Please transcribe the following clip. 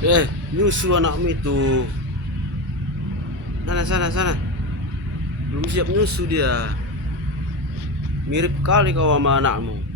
Nyusu anakmu itu. Sana, sana, sana. Belum siap nyusu dia. Mirip kali kau sama anakmu.